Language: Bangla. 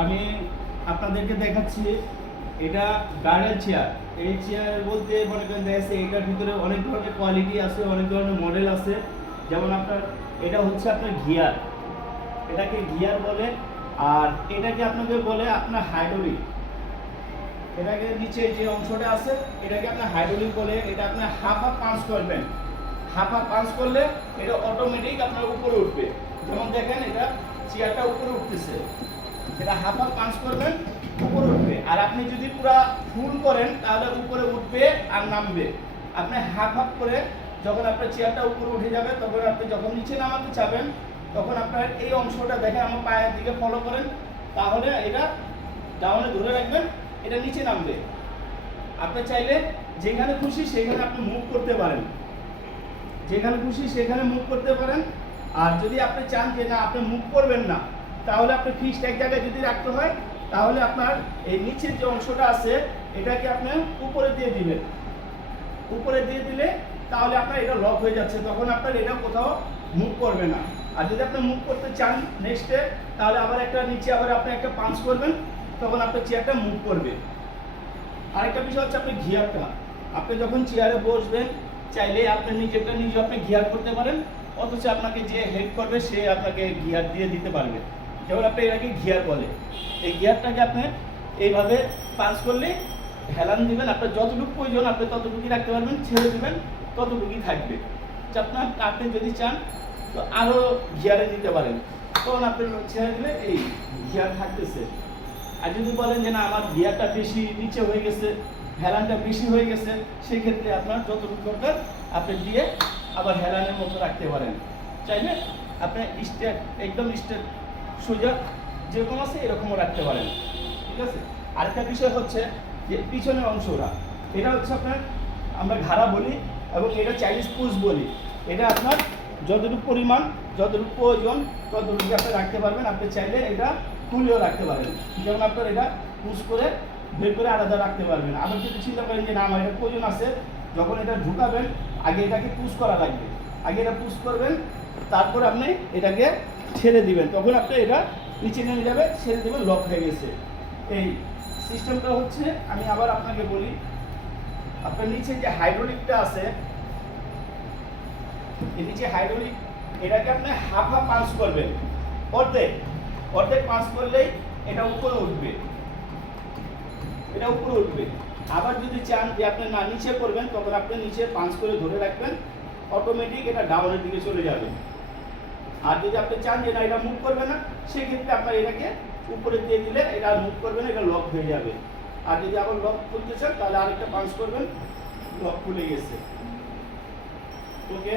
আমি আপনাদেরকে দেখাচ্ছি, এটা গার্ডের চেয়ার এই চেয়ার বলতে মনে করেন দেখা এটার ভিতরে অনেক ধরনের কোয়ালিটি আছে, অনেক ধরনের মডেল আছে। যেমন আপনার, এটা হচ্ছে আপনার গিয়ার এটাকে গিয়ার বলে, আর এটাকে আপনাকে বলে আপনার হাইড্রোলিক এটাকে নিচে যে অংশটা আছে, এটাকে আপনার হাইড্রোলিক বলে, এটা আপনার হাফ পাঞ্চ করবেন। হাফ হাফ পাঞ্চ করলে এটা অটোমেটিক আপনার উপরে উঠবে। যেমন দেখেন, এটা চেয়ারটা উপরে উঠতেছে। এটা হাফ হাফ পাঞ্চ করবেন, উপরে উঠবে। আর আপনি যদি পুরা ফুল করেন, তাহলে উপরে উঠবে আর নামবে। আপনি হাফ হাফ করে যখন আপনার চেয়ারটা উপরে উঠে যাবে, তখন আপনি যখন নিচে নামাতে চাবেন, তখন আপনার এই অংশটা দেখে আমার পায়ের দিকে ফলো করেন। তাহলে এটা ডাউনে ধরে রাখবেন, এটা নিচে নামবে। আপনি চাইলে যেখানে খুশি সেখানে আপনি মুভ করতে পারেন। যেখানে খুশি সেখানে মুভ করতে পারেন। আর যদি আপনি চান যে না, আপনি মুভ করবেন না তাহলে আপনি ফিক্সড এক জায়গায় যদি রাখতে হয়, তাহলে আপনার এই নিচের যে অংশটা আছে, এটাকে আপনি উপরে দিয়ে দিবেন। উপরে দিয়ে দিলে তাহলে আপনার এটা লক হয়ে যাচ্ছে, তখন আপনার এটা কোথাও মুভ করবে না। আর যদি আপনি মুভ করতে চান নেক্সটে তাহলে আবার একটা নিচে আবার আপনি একটা পাঞ্চ করবেন, তখন আপনার চেয়ারটা মুভ করবে। আরেকটা বিষয় হচ্ছে আপনি ঘিয়ারটা আপনি যখন চেয়ারে বসবেন, চাইলে আপনি নিজেরটা নিজে আপনি ঘিয়ার করতে পারেন, অথচ আপনাকে যে হেল্প করবে, সে আপনাকে গিয়ার দিয়ে দিতে পারবে। যেমন আপনি এটাকে গিয়ার বলে। এই গিয়ারটাকে আপনি এইভাবে পাস করলে হেলান দিবেন, আপনার যতটুকু প্রয়োজন আপনি ততটুকুই রাখতে পারবেন, ছেড়ে দেবেন, ততটুকুই থাকবে। আপনার, আপনি যদি চান, তো আরও গিয়ারে নিতে পারেন। তখন আপনি ছেড়ে দিলে এই গিয়ার থাকতেছে। আর যদি বলেন যে না, আমার গিয়ারটা বেশি নিচে হয়ে গেছে, হেলানটা বেশি হয়ে গেছে, সেক্ষেত্রে আপনার যতটুকু দরকার, আপনি দিয়ে আবার হেলানের মতো রাখতে পারেন। চাইলে আপনি স্টেট একদম স্টেট সোজা যেরকম আছে এরকমও রাখতে পারেন। ঠিক আছে? আরেকটা বিষয় হচ্ছে যে পিছনের অংশটা, এটা হচ্ছে আপনার, আমরা ঘাড়া বলি এবং এটা চাইনিজ পুষ বলি। এটা আপনার যতটুকু পরিমাণ, যতটুকু প্রয়োজন ততটুকু আপনি রাখতে পারবেন। আপনি চাইলে এটা খুলেও রাখতে পারেন। যেমন আপনার এটা পুষ করে বের করে আলাদা রাখতে পারবেন। আবার যদি চিন্তা করেন যে না, আমার এটা প্রয়োজন আছে, যখন এটা ঢুকাবেন, আগে এটাকে পুশ করা লাগবে। আগে এটা পুশ করবেন, তারপর আপনি এটাকে ছেড়ে দিবেন। তখন আপনি এটা নিচে নেমে যাবে ছেড়ে দেবেন লক হয়ে গেছে। এই সিস্টেমটা হচ্ছে, আমি আবার আপনাকে বলি, আপনার নিচে যে হাইড্রোলিকটা আছে, এই নিচে হাইড্রোলিক এটাকে আপনি হাফ হাফ পাঞ্চ করবেন। অর্ধেক অর্ধেক পাঞ্চ করলেই এটা উপরে উঠবে। এটা উপরে উঠবে। আবার যদি চান যে আপনি না নিচে করবেন, তখন আপনি নিচে পাঞ্চ করে ধরে রাখবেন। অটোমেটিক এটা ডাউনের দিকে চলে যাবে। আর যদি আপনি চান যে না, এটা মুভ করবে না, সেক্ষেত্রে আপনার এটাকে উপরে দিয়ে দিলে এটা মুভ করবে না, এটা লক হয়ে যাবে। আর যদি আবার লক খুলতে চান, তাহলে আরেকটা পাঞ্চ করবেন লক খুলে গেছে। ওকে